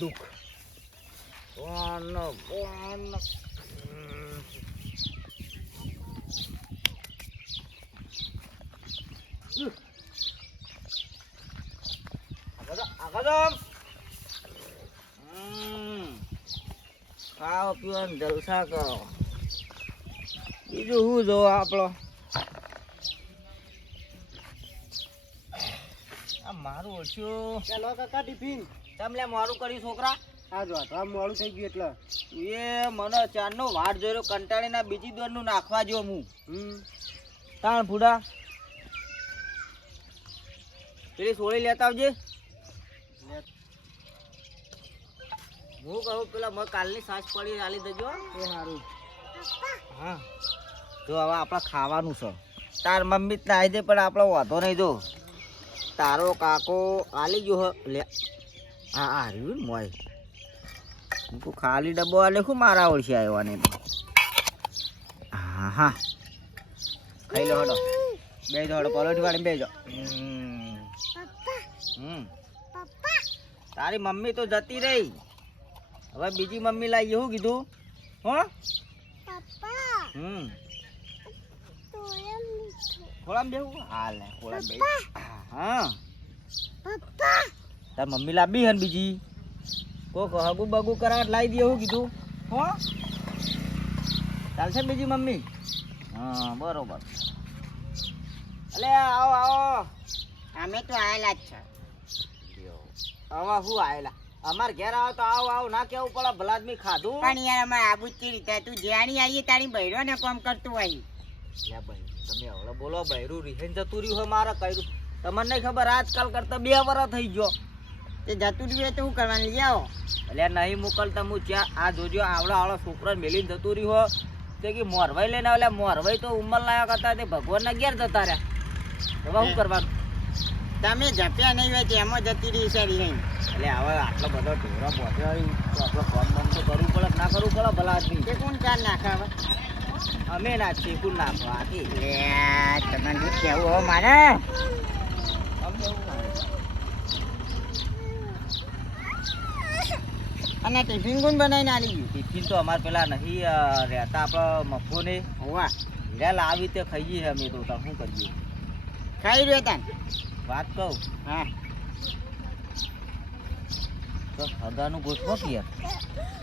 દુઃખ. કોણ કોણ આગળ આગળ ખાઓ પીવા ને જલસા કરો. બીજું શું જોવો આપણો આ મારું ઓછું ચાલો કાકા ટિફિન. તમને મારું કર્યું છોકરા? હા જો આ મોડું થઈ ગયું એટલે. એ મને ચારનો વાટ જોયો કંટાળીના બીજી દોરનું નાખવા જો હું. તાણ ફૂડા પેલી સોળી લેતા આવજે. હું કહું પેલા મને કાલની સાંજ પડી આલી દેજો. એ સારું હા. જો હવે આપણે ખાવાનું છે. તાર મમ્મી જ આવી દે પણ આપણો વાંધો નહીં જો. તારો કાકો આલી ગયો હ લે હા આ રહ્યું ને મોય. હું ખાલી ડબ્બો આલે શું મારા ઓળશી આવ્યો ને હા હા ખાઈ લો હડો. બે જો હડો પલોઠી વાળી બે જો. તારી મમ્મી તો જતી રહી. હવે બીજી મમ્મી લાવી એવું કીધું? હો? હમ. ખોળામ બેવું હાલ ખોળામ બે હા. તાર મમ્મી લાવી હન બીજી. કોક હગુ બગુ કરાવટ લાવી દે એવું કીધું. હો? ચાલશે બીજી મમ્મી? હા બરોબર. અલે આવો આવો. અમે તો આયેલા જ છે. આવા શું આયેલા? અમાર ઘેર આવો તો આવો આવો. ના કેવું પડે ભલા આદમી ખાધું? પણ યાર અમારે આબુ જ રીતે તું જ્યાંની આવીએ તારી બૈરો ને કોમ કરતું હોય. તમે હવે બોલો બૈરું રિહેન જતું રહ્યું હોય મારે કર્યું. તમને નહીં ખબર આજકાલ કરતા બે વર્ષ થઈ ગયો. તે જતું રહ્યું હોય તો શું કરવાનું લઈ આવો. એટલે નહીં મોકલતા હું ત્યાં આ જોજો આવડો આવડો છોકરો મેલીને જતું રહ્યું હો તે કે મોરવાઈ લઈને આવ્યા મોરવાઈ તો ઉંમર લાયક હતા તે ભગવાનના ઘેર જતા રહ્યા. હવે શું કરવાનું તમે જપ્યા નહીં હોય તો એમાં જતી રહી છે એટલે હવે આટલો બધો ઢોરો પહોંચ્યો તો આપણો ફોન બંધ તો કરવું પડે ના કરવું પડે ભલા આદમી? તે કોણ ચાર નાખે હવે? અમે ના છીએ કુલ નાખો આથી લે તમને કેવું હો મારે? અમને એવું લાગે. અને ટિફિન કોણ બનાવીને આલી ગયું. ટિફિન તો અમારે પેલા નહીં રહેતા આપણે મફો ને હોવા. લે લાવી તે ખાઈએ અમે તો શું કરીએ? ખાઈ રહ્યો તા વાત કહું? હા. તો હગાનું ગોઠવો કે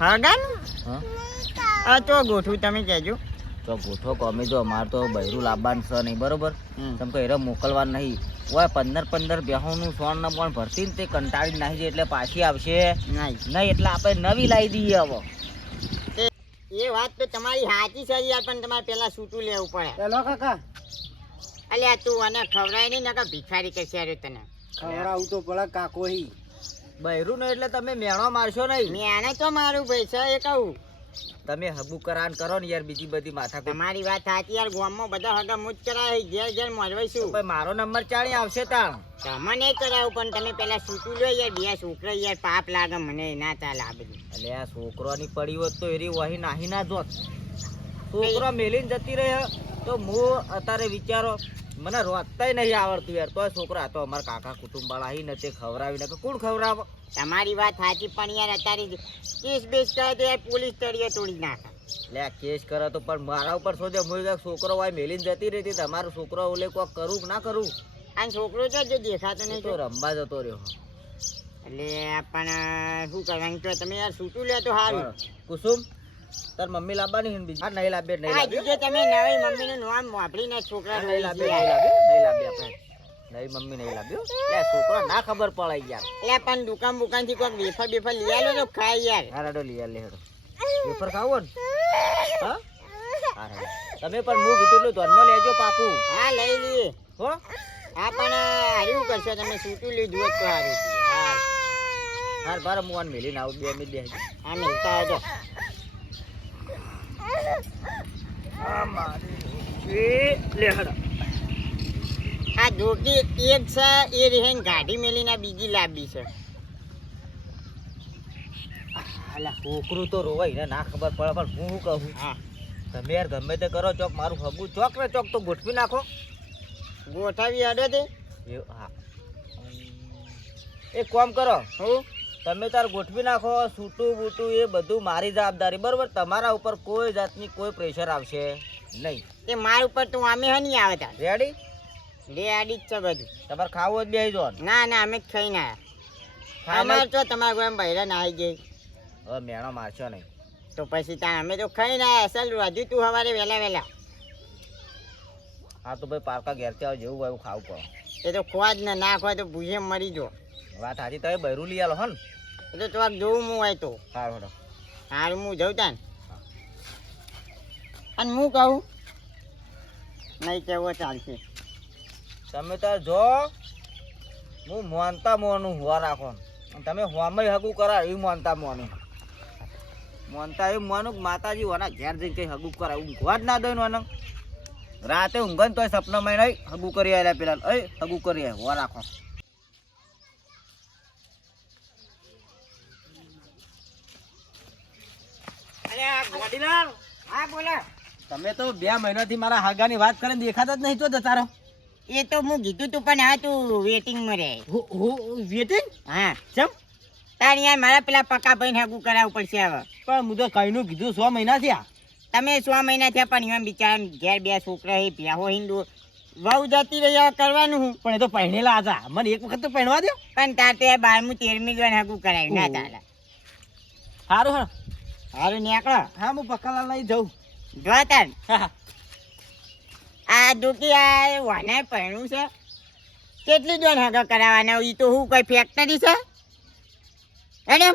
હગાન? હા. તો ગોઠવું તમે કહેજો. તો ગોઠવો કે તો અમારે તો બૈરું લાવવાનું છે નહીં બરોબર. તમે કહે મોકલવાનું નહીં. ઓય પંદર પંદર બેહોનું સોન ને પણ ભરતી ને તે કંટાળી નાખી છે એટલે પાછી આવશે. નહીં. નહીં એટલે આપણે નવી લાવી દઈએ હવે. એ વાત તો તમારી સાચી છે યાર પણ તમારે પેલા સૂટું લેવું પડે. હેલો કાકા. અલ્યા તું અને ખવડાય નહીં નકા ભિખારી કહેશે રે તને. ખવડાવું તો પડે કાકો હી બૈરું ને એટલે તમે મેણો મારશો નહીં. મેણે તો મારું ભાઈ છે એ કહું. તમે હબુ કરાન કરો ને યાર બીજી બધી માથા તમારી વાત સાચી યાર ગામમાં બધા હગા મુજ કરાય ઘેર ઘેર મળવાઈશું ભાઈ મારો નંબર ચાણી આવશે તાણ. તમે નહીં કરાવું પણ તમે પેલા સૂટું લો યાર બે છોકરા યાર પાપ લાગે મને ના ચાલ આ બધું. એટલે આ છોકરોની પડી હોત તો એરી વહી નાહી ના જોત. છોકરો મેલીને જતી રહે તો હું અત્યારે વિચારો મને રોતતાય નહીં આવડતું યાર. તોય છોકરા તો અમારા કાકા કુટુંબ વાળા આવીને નથી ખવડાવી કે કોણ ખવડાવે? તમારી વાત સાચી પણ યાર અત્યારે કેસ બેસ કરે તો યાર પોલીસ તળીએ તોડી નાખે. લે કેસ કરે તો પણ મારા ઉપર શોધે. હું છોકરો હોય મેલીને જતી રહી તમારો છોકરો ઓલે કોક કરું કે ના કરું? આ છોકરો તો જે દેખાતો નહીં તો તો? રમવા જતો રહ્યો. એટલે પણ શું કરવાનું? તો તમે યાર સૂટું લે તો સારું. કુસુમ તાર મમ્મી લાવવાની છે બીજી? હા નહીં લાવે નહીં લાવે જીજે તમે નવી મમ્મીનું નામ વાપરીને છોકરા નહીં લાવે નહીં. લાવે નહીં લાવે આપણે. નહીં મમ્મી નહીં લાવ્યો? લે છોકરો ના ખબર પડે યાર. લે પણ દુકાન બુકાનથી કોઈક વેફર બેફર લઈ આલો તો ખાય યાર. હારાડો લઈ આલે હેડો વેફર ખાવો ને? હા? હારાડો. તમે પણ હું કીધું એટલું ધ્યાનમાં લેજો પાકું. હા લઈ લઈએ. હો? હા પણ હાર્યું કરશો તમે સૂટું લીધું હોત તો હાર્યું હા. હાર બાર મુવાન મેલીને આવું બે મિનિટ હા મેલતા આવજો. આ જોકી એક છે એ રેહેન ગાડી મેલીને બીજી લાંબી છે. અલા છોકરું તો રોવાય ને ના ખબર પડે પણ હું કહું? હા. તમે યાર ગમે તે કરો ચોક મારું હગું ચોક ને ચોક તો ગોઠવી નાખો. ગોઠવી અડે તે. એ હા. એક કામ કરો. હું? તમે તાર ગોઠવી નાખો છૂટું બૂટું એ બધું મારી જવાબદારી. બરોબર? તમારા ઉપર કોઈ જાતની કોઈ પ્રેશર આવશે નહીં. તે મારા ઉપર તું અમે હે નહીં આવે તાર. રેડી રેડી જ છે બધું. તમારે ખાવું જ બેસી જો ના. ના અમે જ ખાઈ ના અમારે તો તમારા ગોમ બૈરા ના આવી ગઈ. હવે મેણો મારશો નહીં. તો પછી ત્યાં અમે તો ખાઈને ના અસલ રાજુ તું સવારે વહેલા વહેલા. હા તો ભાઈ પારકા ઘેરથી આવો જેવું હોય એવું ખાવું પડે. એ તો ખોવા જ ને ના ખોવા તો ભૂજે મરી જો વાત સાચી તમે બૈરું લઈ આલો હો ને. એ તો થોડાક જોવું હું હોય તો સારું હેડો હું જઉં તાન. અને હું કહું? નહીં કેવો ચાલશે. તમે તો જો હું માનતા મોનું હોવા રાખો. તમે હોમય હગું કરા એવું માનતા મોનું. માનતા એવું માનું કે માતાજી ઓના ઘેર જઈને કંઈ હગું કરાય ઊંઘવા જ ના દઈ ઓને રાતે ઊંઘન તોય સપનામાં નહીં હગું કરી આવ્યા પેલા. એ હગું કરી આવ્યા હુવા રાખો હા બોલો. તમે તો બે મહિનાથી મારા હાગાની વાત કરીને દેખાતા જ નહીં તો તારો એ તો હું કીધું તું પણ હા તું વેટિંગમાં રહે. વેટિંગ? હા. ચમ? તાર યાર મારા પેલા પક્કા ભાઈને હાગું કરાવવું પડશે હવે. પણ હું તો કઈનું કીધું સો મહિના થયા. તમે સો મહિના થયા પણ એમ બિચારા ઘેર બે છોકરા હે ભ્યાહો હિન્દુ. વહુ જતી રહી કરવાનું હું. પણ એ તો પહેણેલા હતા. મને એક વખત તો પહેણવા દો પણ તાર તો બારમું તેરમી ગણ હાગું કરાવ્યું. ના તારા. સારું હા હારું નીકળો. હા હું પક્કાલાલ લઈ જઉં. જો તાર હા હા. આ દુખી આ વાને પહેણું છે. કેટલી દોન હગા કરાવવાના એ તો હું કઈ ફેક્ટરી છે? એને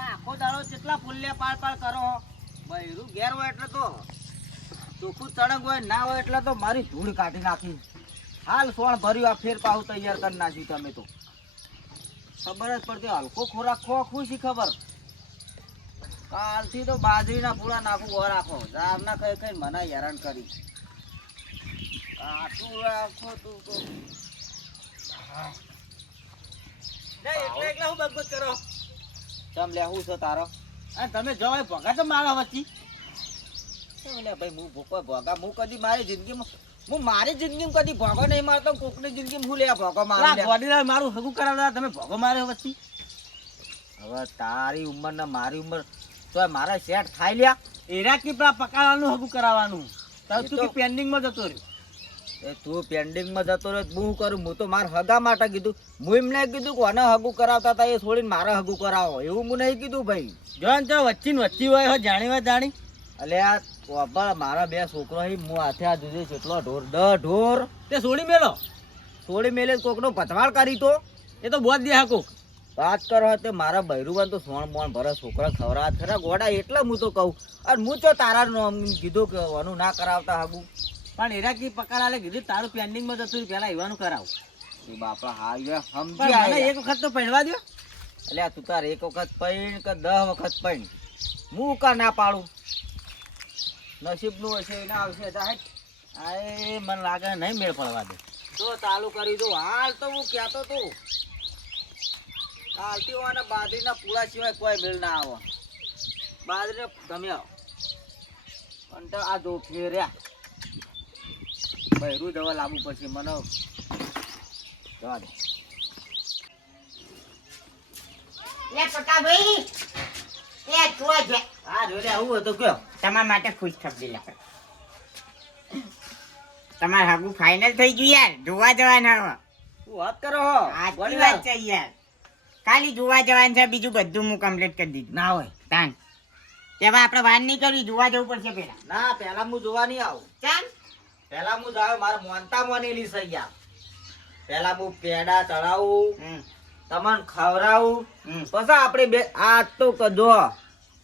આખો દાડો કેટલા પુલ્લે પાળ પાળ કરો બૈરું ઘેર હોય એટલે તો ચોખ્ખું ચણક હોય ના હોય એટલે તો મારી ધૂળ કાઢી નાખી. હાલ સોણ ભર્યું આ ફેર પાહુ તૈયાર કરી નાખ્યું તમે તો. ખબર જ પડતી હલકો ખોરાક ખો ખુશી ખબર? કાલથી તો બાજરીના પૂળા નાખું ઘર રાખો. જારના કઈ કઈ મને હેરાન કરી. કાઠું રાખો તું તો. એટલે હું બગબગ કરો? ચમ લે હું છે તારો? અને તમે જવાય ભગા તો મારા વચ્ચે. એટલે ભાઈ હું ભૂકો ભોગા હું કદી મારી જિંદગીમાં હું મારી જિંદગીમાં કદી ભોગો નહીં મારતો કોકની જિંદગીમાં હું લે ભોગો મારું. ગોડીલાલ મારું હગું કરાવતા તમે ભોગો માર્યો પછી હવે તારી ઉંમર ને મારી ઉંમર તો મારા સેટ થાય લ્યા. એરા કે પેલા હગું કરાવવાનું. તો એ તું કે પેન્ડિંગમાં જતો રહ્યો? એ તું પેન્ડિંગમાં જતો રહ્યો હું કરું? હું તો મારા હગા માટે કીધું. હું એમને કીધું કે આને હગું કરાવતા હતા એ છોડીને મારે હગું કરાવો. એવું હું નહીં કીધું ભાઈ. જોન તો વચ્ચે ને વચ્ચે હોય જાણી હોય જાણી. આ વાપર મારા બે છોકરો હી હું હાથે આ જુદે એટલો ઢોર દ ઢોર. તે છોડી મેલો. છોડી મેલે કોકનો પથવાળ કરી તો. એ તો બોધ દે હાકુક. વાત કરો તે મારા બૈરુબાન તો સોણ મોણ ભરે છોકરા ખવરા ખરા. ગોડા એટલે હું તો કહું. અને હું તો તારા નામ કીધું કે આનું ના કરાવતા હાગું? પણ એરા પકાર આલે કીધું તારું પેન્ડિંગમાં જતું પહેલાં એવાનું કરાવ. એ બાપા હા સમજી. એક વખત તો પહેરવા દો એટલે તું તાર એક વખત પૈણ કે દહ વખત પૈણ હું કા ના પાડું? નસીબનું હશે એના આવશે સાહેબ આ મને લાગે નહીં મેળ પડવા દે. તો ચાલુ કરી દઉં હાલ તો હું કહેતો તું. હાલતી હોવાના બાજરીના પૂળા સિવાય કોઈ મેળ ના આવે. બાજરી તમે આવો. પણ તો આ જો ફેર્યા. બૈરું દવા લાવવું પડશે મને જવા દે. લે પટા ભાઈ એ તું જ હા જો આવું હતું કયો? તમારા માટે ખુશ થબડી લાગે તમારે હગું ફાઇનલ થઈ ગયું યાર. જોવા જવાના હવે વાત કરો હો? આટલી વાત છે યાર. ખાલી જોવા જવાનું છે બીજું બધું હું કમ્પ્લીટ કરી દીધું. ના હોય. તાન. તેમાં આપણે વાત નહીં કરવી જોવા જવું પડશે પેલા ના પેલા હું જોવા નહીં આવું. ચાલ. પેલા હું જાવ મારે મોનતા મોનેલી છે યાર. પેલા હું પેડા ચડાવું હમ, તમને ખવડાવું. પછી આપણે બે આ તો કદો જો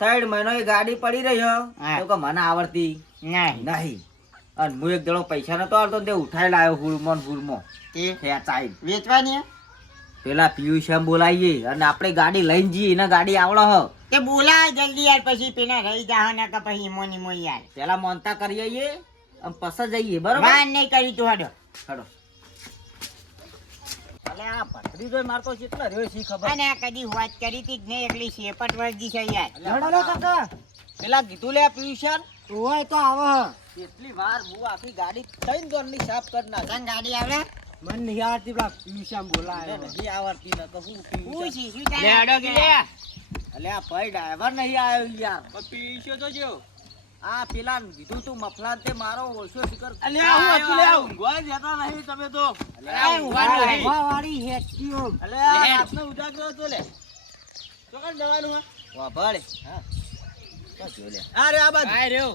ત્રણ મહિનો એ ગાડી પડી રહી હો. કે મને આવડતી. નહીં. નહીં. અને હું એક જણો પૈસા નતો આવતો તે ઉઠાઈ લાવ્યો હુરમો ને હુરમો વેચવાની? પેલા પિયુષ બોલાવીએ અને આપણે ગાડી લઈને જઈએ એને ગાડી આવડે હો. તે બોલાય જલ્દી યાર પછી પેલા રહી જાહો ને કે પછી મોની મોઈ યાર. પેલા મોનતા કરી આવીએ અને પછી જઈએ બરોબર? નહીં કરી તું હડો. હેડો. અલે આ ભત્રી મારતો કેટલા રહ્યો છે ખબર? અને આ કદી વાત કરી હતી જ નહીં એકલી શેપટ વર્જી છે યાર હેડો કાકા પેલા કીધું લે પિયુષ હોય તો આવે. કેટલી વાર હું આખી ગાડી ત્રણ દોરની સાફ કરી ના તને ગાડી આવડે મન નહીં આવડતી પેલા પિયુષામ બોલાય. નહીં આવડતી ન તો હું હું છી શું લે અલ્યા કે લે. અલે આ ભાઈ ડ્રાઈવર નહીં આવ્યો યાર. પિયુષો તો જેવો આ પેલા કીધું તું મફલાન તે મારો ઓછો શિકર અને આ હું અતુલે ઊંઘવા જતા નહીં તમે તો. ઊંઘવાનું નહીં. વાળી હેટકીઓ અલે આ રાતનો ઉજાગરો હતો લે. તો કાં જવાનું હોય? વાભળ. હા. તો જો લે. આ રે આ બાજુ. આ રેવ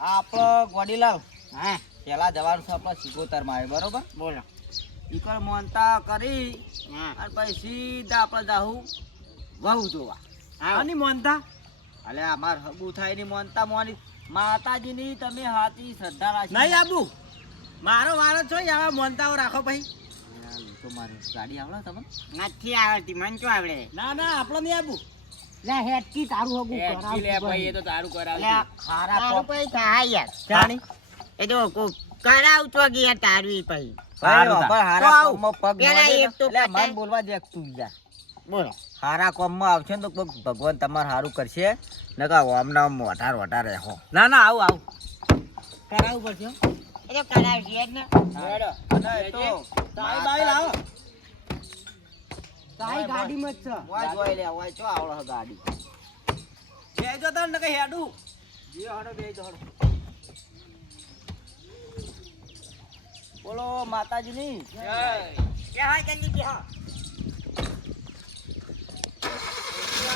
આ ગોડી લાવ. હા. પેલા જવાનું છે આપણો સિકોતરમાં આવે બરોબર? બોલો. ઈકળ મોનતા કરી હા. અને પછી સીધા આપણે જાહુ વહુ જોવા. આની મોનતા? અલે અમાર હગુ થાયની મોનતા મોની. માતાજીની તમે હાથી શ્રદ્ધા રાખી. નહીં આબુ. મારો વારો છો આવા મોનતાઓ રાખો ભાઈ. તો મારે ગાડી આવડે તમને નથી આવડતી મને તો આવડે? ના ના આપણો નહીં આબુ. લે હેટકી તારું હગું તો તારું કરાવ લે ખારા તારું ભાઈ થાય યાર. જાણી. એ તો કો- કરાવ તો ગયા યાર તારું. ભાઈ સારું હારા. પગ. અલે પતાય. મન બોલવા દે તું યાર બોલો. હારા કોમમાં આવશે ને તો ભગવાન તમારે સારું કરશે. નકા ઓમના ઓમ વધારે વધારે રહો ના ના આવું આવું. કરાવવું પડશે એ તો કરાવશે જ ને. હેડો. અને તો સાઈ બાઈ લાવો. સાઈ ગાડીમાં જ છે. વાય જોઈ લે વાય ચો આવડે ગાડી. બેજો તને ને કઈ હેડું. જે હડો બે હડો. બોલો માતાજીની. હા કે હા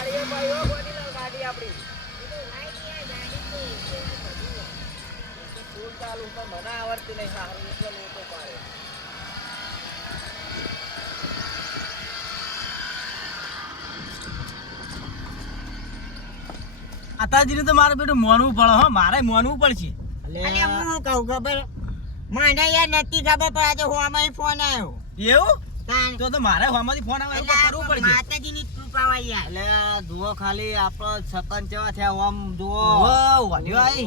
ગાડી ભાઈ ઓ ગોડીલાલ ગાડી આપણી. ફૂલ ચાલુ પણ મને આવડતી નહીં સારું એટલે લોટો પાડે. માતાજીને તો મારે બેટું મોનવું પડે હો મારે મોનવું પડશે અલે. હું કહું ખબર? મને યાર નથી ખબર પડે તો હું આમાં ફોન આવ્યો એવું? તો તો મારે હમાંથી ફોન આવે એવું કરવું પડશે. માતાજીની કૃપા યાર. એટલે જુઓ ખાલી આપણો સકન ચેવા થયા જુઓ. વાઢ્યો આઈ.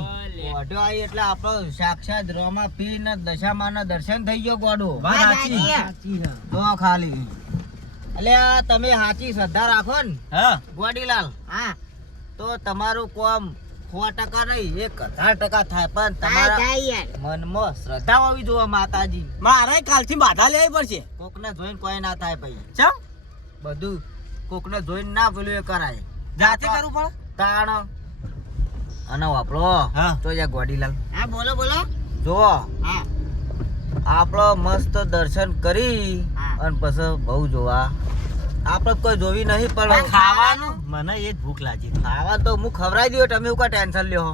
વાઢ્યો આઈ એટલે આપણો સાક્ષાત રોમા ને દશામાં દર્શન થઈ ગયો ગોડો. ખાલી. એટલે આ તમે સાચી શ્રદ્ધા રાખો ને હા. ગોડીલાલ. હા. તો તમારું કોમ સો ટકા નહીં એક હજાર ટકા થાય પણ તમારા મનમાં શ્રદ્ધા હોવી જોવે માતાજી. મારે કાલથી બાધા લેવી પડશે. કોકને જોઈને કોઈ ના થાય ભાઈ. ચમ? બધું કોકને જોઈને ના પેલું એ કરાય. જાતે કરવું પડે તાણ. અને વાપરો તો યા ગોડીલાલ. હા બોલો બોલો. જુઓ. હા. આપણો મસ્ત દર્શન કરી અને પછી બહુ જોવા. આપણે કોઈ જોવી નહીં પણ ખાવાનું? મને એ જ ભૂખ લાગી. ખાવા તો હું ખવડાવી દઉં તમે એવું ટેન્શન લ્યો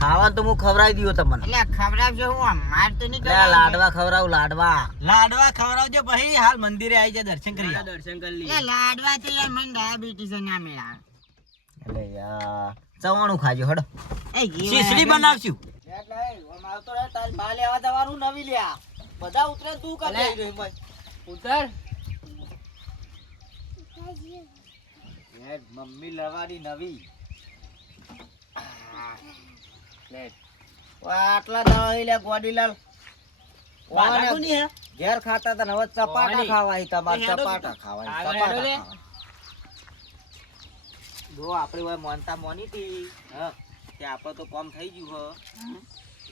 ખાવા તો હું ખવડાવી દઉં તમને. એટલે ખવડાવજો હું માર તો નહીં એટલે લાડવા ખવડાવું લાડવા. લાડવા ખવડાવજો પછી હાલ મંદિરે આવી જાય દર્શન કરી. દર્શન કરી લે લાડવા તો યાર મને ડાયાબિટીસ ના મેળા. એટલે યાર ચવાણું ખાજો હડો. એ જવાનું નવી લ્યા બધા ઉતરે તું ઉતર. મમ્મી લવાની નવી. આટલા દવા લે ગોડીલાલ. બાધા કોની હે? ઘેર ખાતા હતા હવે ચપાટા. ખાવાય તમારે ચપાટા ખાવાય ચપાટા. જો આપણે હવે માનતા મોની હતી કે તે આપણે તો કોમ થઈ ગયું હ.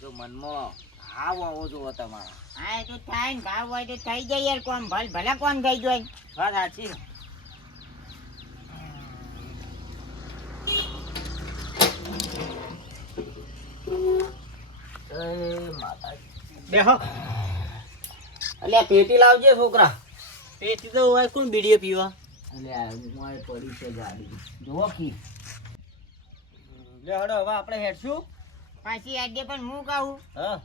તો મનમાં હાવ આવો જોવો તમારા. હા એ તો થાય ને ભાવ હોય તો થઈ જાય યાર કોમ. ભલે ભલે કોમ થઈ જાય. વાત સાચી એ માતાજી બેહો. અલ્યા પેટી લાવજે છોકરા. પેટી તો હોય કોણ બીડીઓ પીવા. અલ્યા મોય પડી છે ગાડી. જુઓ કી લે હડો હવે આપણે હેડશું. પાછી આજે પણ હું કહું. હા.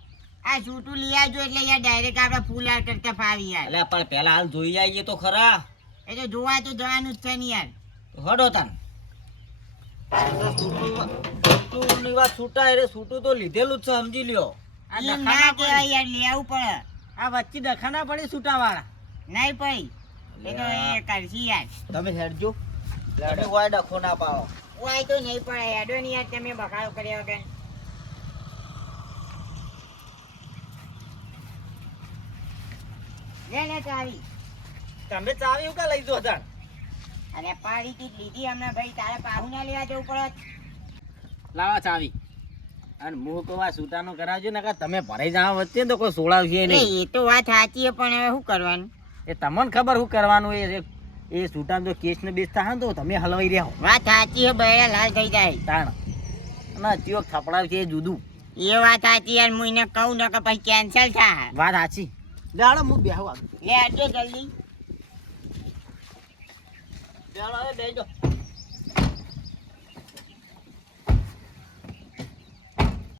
આ છૂટું લઈ આવજો એટલે યાર ડાયરેક્ટ આપણે ફૂલ આર કરતા ફાવી યાર અલ્યા પણ પહેલા હાલ જોઈ આવીએ તો ખરા. એ તો જોવા તો જવાનું જ છે ને યાર. હડો તાન. છૂટુની વાત છૂટા રે છૂટું તો લીધેલું જ છે સમજી લ્યો. આ ના ના કહેવાય પડી. યાર લેવું પડે. આ વચ્ચે ડખા ના પડી છૂટા વાળા નહીં પડી. એ તો એ કરશી યાર. તમે હેડજો. તમે વાય ડખો ના પાડો. વાય તો નહીં પડે. હેડો ને યાર તમે બગાડો કર્યા વગર. લે લે ચાવી. તમે ચાવી ઉકા કા લઈ જો તાણ અને પાડી લીધી હમણાં ભાઈ. તારે પાહુ ના લેવા જવું પડે. લાવા ચાવી. અને મુહ કોવા સૂટાનો કરાવજો ને કે તમે ભરાઈ જાવ વચ્ચે તો કોઈ સોળાવશે છે નહીં એ તો વાત સાચી છે પણ હવે શું કરવાનું? એ તમને ખબર શું કરવાનું એ એ- એ સૂટાન જો કેસ ને બેસતા હા તો તમે હલવાઈ રહ્યા વાત સાચી છે બૈરા લાલ થઈ જાય. તાણ. ના ચિયોક થપડાવશે એ જુદું. એ વાત સાચી યાર હું એને કહું ને કે પછી કેન્સલ થાય. વાત સાચી. દાડો હું બેહવા લે આવજો જલ્દી. બેહો બેજો